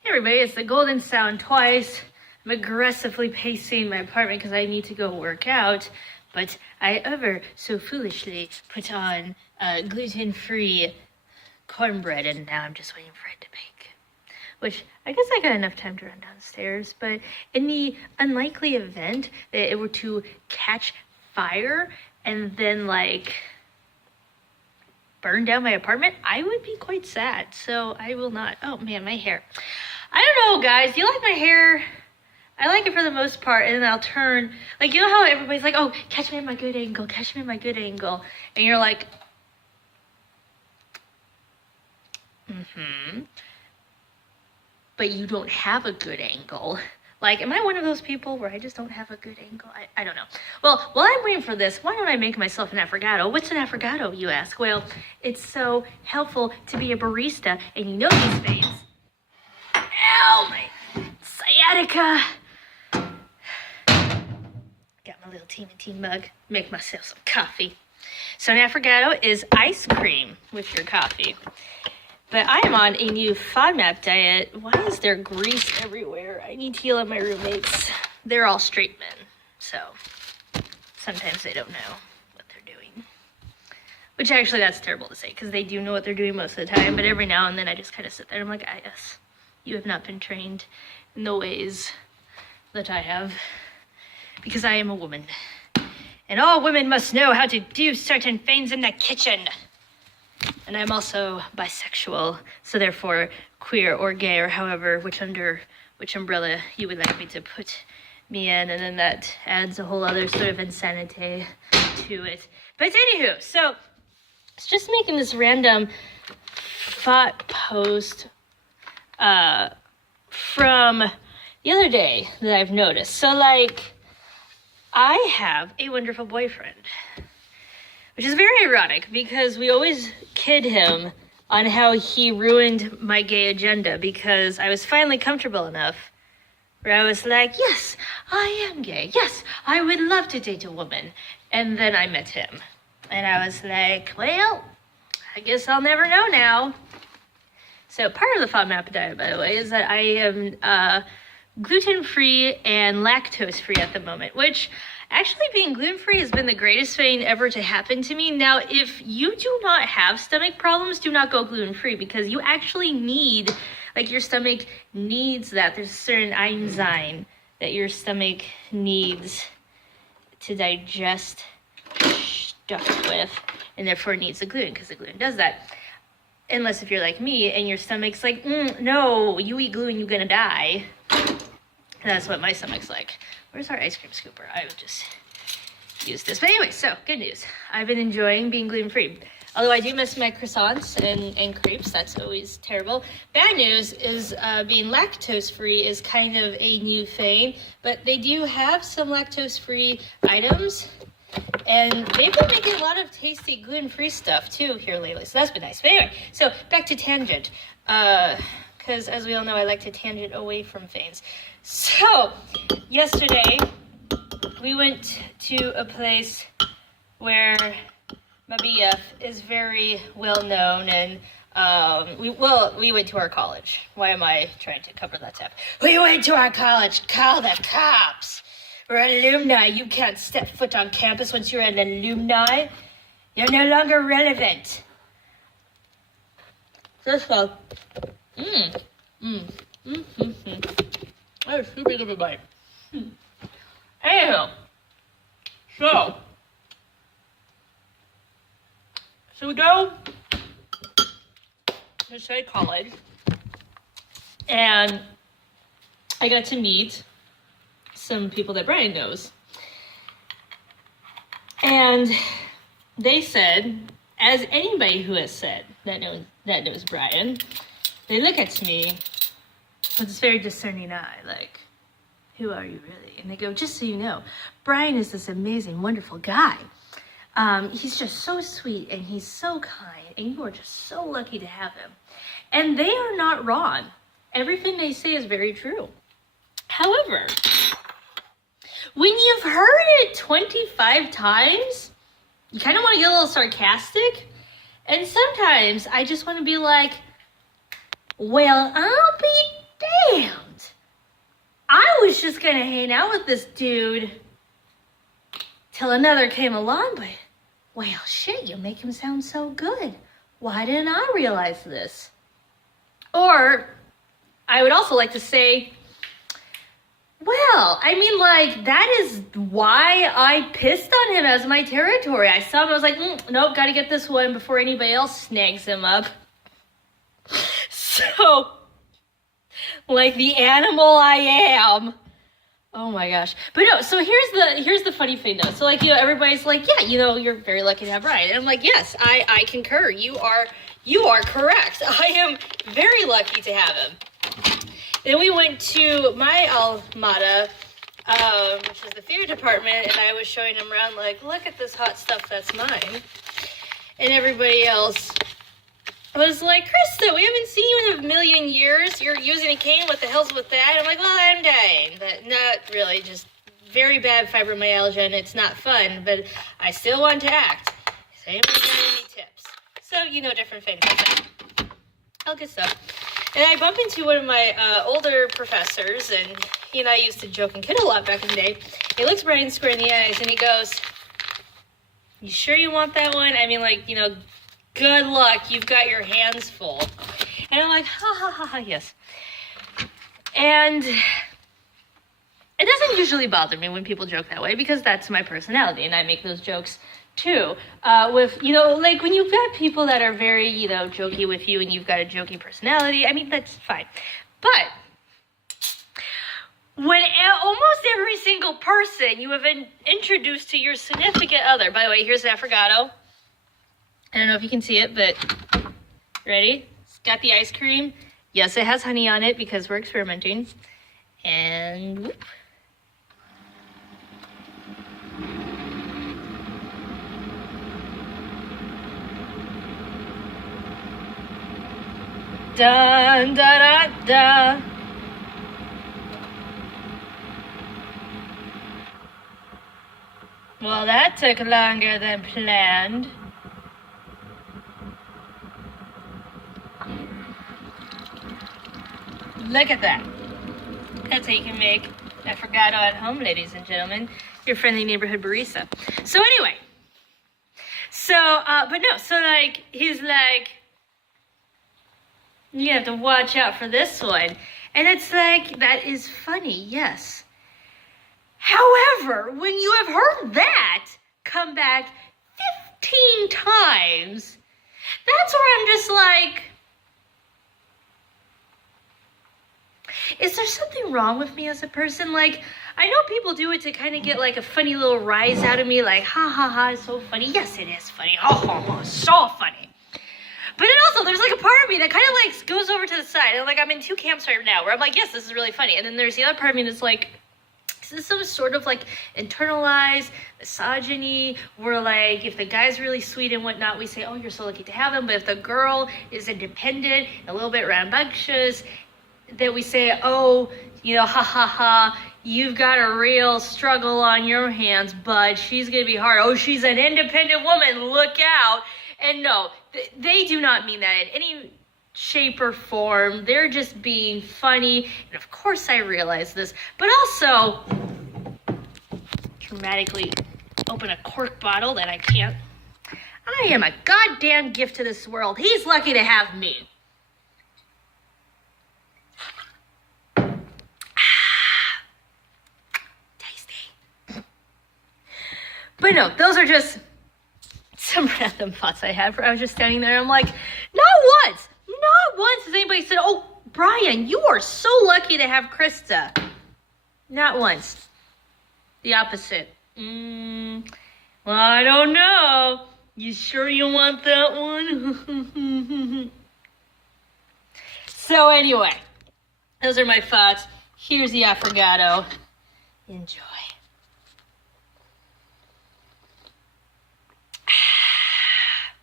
Hey everybody, it's the Golden Sound Twice. I'm aggressively pacing my apartment because I need to go work out, but I ever so foolishly put on gluten-free cornbread, and now I'm just waiting for it to bake. Which, I guess I got enough time to run downstairs, but in the unlikely event that it were to catch fire and then, burn down my apartment, I would be quite sad, so I will not. Oh man, my hair. I don't know, guys. Do you like my hair? I like it for the most part, and then I'll turn, you know how everybody's like, oh, catch me at my good angle, catch me at my good angle, and you're like, but you don't have a good angle. Am I one of those people where I just don't have a good angle? I don't know. Well, while I'm waiting for this, why don't I make myself an affragato? What's an affragato, you ask? Well, it's so helpful to be a barista, and you know these veins. Ow, my sciatica. Got my little TNT mug. Make myself some coffee. So an affragato is ice cream with your coffee. But I am on a new FODMAP diet. Why is there grease everywhere? I need to yell at my roommates. They're all straight men, so sometimes they don't know what they're doing. Which actually, that's terrible to say, because they do know what they're doing most of the time, but every now and then I just kind of sit there and I'm like, ah, yes, you have not been trained in the ways that I have, because I am a woman. And all women must know how to do certain things in the kitchen. And I'm also bisexual, so therefore queer or gay or however, which umbrella you would like me to put me in, and then that adds a whole other sort of insanity to it. But anywho, so it's just making this random thought post from the other day that I've noticed. So I have a wonderful boyfriend. Which is very ironic because we always kid him on how he ruined my gay agenda, because I was finally comfortable enough where I was like, yes, I am gay. Yes, I would love to date a woman. And then I met him. And I was like, well, I guess I'll never know now. So part of the FODMAP diet, by the way, is that I am gluten-free and lactose-free at the moment, which actually being gluten-free has been the greatest thing ever to happen to me. Now, if you do not have stomach problems, do not go gluten-free, because you actually need, your stomach needs that. There's a certain enzyme that your stomach needs to digest stuff with, and therefore it needs the gluten, because the gluten does that. Unless if you're like me and your stomach's like, no, you eat gluten, you're gonna die. And that's what my stomach's like. Where's our ice cream scooper? I would just use this. But anyway, so good news. I've been enjoying being gluten-free. Although I do miss my croissants and crepes. That's always terrible. Bad news is being lactose-free is kind of a new thing. But they do have some lactose-free items. And they've been making a lot of tasty gluten-free stuff too here lately. So that's been nice. But anyway, so back to tangent. Because as we all know, I like to tangent away from things. So, yesterday, we went to a place where my BF is very well known, and we went to our college. Why am I trying to cover that tab? We went to our college. Call the cops. We're alumni. You can't step foot on campus once you're an alumni. You're no longer relevant. First of all, that was too big of a bite. Anyhow, so we go to State College, and I got to meet some people that Brian knows. And they said, as anybody who has said that knows Brian, they look at me with this very discerning eye, who are you really? And they go, just so you know, Brian is this amazing, wonderful guy. He's just so sweet, and he's so kind, and you are just so lucky to have him. And they are not wrong. Everything they say is very true. However, when you've heard it 25 times, you kind of want to get a little sarcastic. And sometimes I just want to be like, well, I'll be gonna hang out with this dude till another came along, but well, shit, you make him sound so good. Why didn't I realize this? Or I would also like to say, well, I mean, like, that is why I pissed on him as my territory. I saw him, I was like, nope, gotta get this one before anybody else snags him up. So, like the animal I am. Oh my gosh. But no, so here's the funny thing though. So like, you know, everybody's like, yeah, you know, you're very lucky to have Ryan. And I'm like, yes, I concur. You are correct. I am very lucky to have him. Then we went to my alma mater, which is the theater department, and I was showing him around like, look at this hot stuff, that's mine. And everybody else was like, Krista, we haven't seen you in a million years. You're using a cane. What the hell's with that? I'm like, well, I'm dying. But not really. Just very bad fibromyalgia, and it's not fun. But I still want to act. Does anybody got any tips? So, you know, different things like that. All good stuff. And I bump into one of my older professors, and he and I used to joke and kid a lot back in the day. He looks Brian square in the eyes, and he goes, you sure you want that one? I mean, like, you know, good luck, you've got your hands full. And I'm like, ha ha ha ha, yes. And it doesn't usually bother me when people joke that way, because that's my personality, and I make those jokes too. With, you know, like when you've got people that are very, you know, jokey with you and you've got a jokey personality, I mean, that's fine. But when almost every single person you have introduced to your significant other, by the way, here's an affragato. I don't know if you can see it, but ready? It's got the ice cream. Yes, it has honey on it because we're experimenting. And whoop. Dun da da da. Well, that took longer than planned. Look at that. That's how you can make affragato at home, ladies and gentlemen. Your friendly neighborhood barista. So anyway. So, but no, so like, he's like, you have to watch out for this one. And it's like, that is funny, yes. However, when you have heard that come back 15 times, that's where I'm just like, is there something wrong with me as a person? Like, I know people do it to kind of get like a funny little rise out of me, like, ha ha ha, it's so funny. Yes, it is funny. Ha ha ha, so funny. But then also, there's like a part of me that kind of like goes over to the side. And like, I'm in two camps right now where I'm like, yes, this is really funny. And then there's the other part of me that's like, is this some sort of like internalized misogyny where like, if the guy's really sweet and whatnot, we say, oh, you're so lucky to have him. But if the girl is independent, a little bit rambunctious, that we say, oh, you know, ha ha ha, you've got a real struggle on your hands, bud. She's going to be hard. Oh, she's an independent woman. Look out. And no, they do not mean that in any shape or form. They're just being funny. And of course I realize this, but also dramatically open a cork bottle that I can't. I am a goddamn gift to this world. He's lucky to have me. But no, those are just some random thoughts I had where I was just standing there and I'm like, not once has anybody said, oh, Brian, you are so lucky to have Krista. Not once. The opposite. Well, I don't know. You sure you want that one? So anyway, those are my thoughts. Here's the affragato. Enjoy.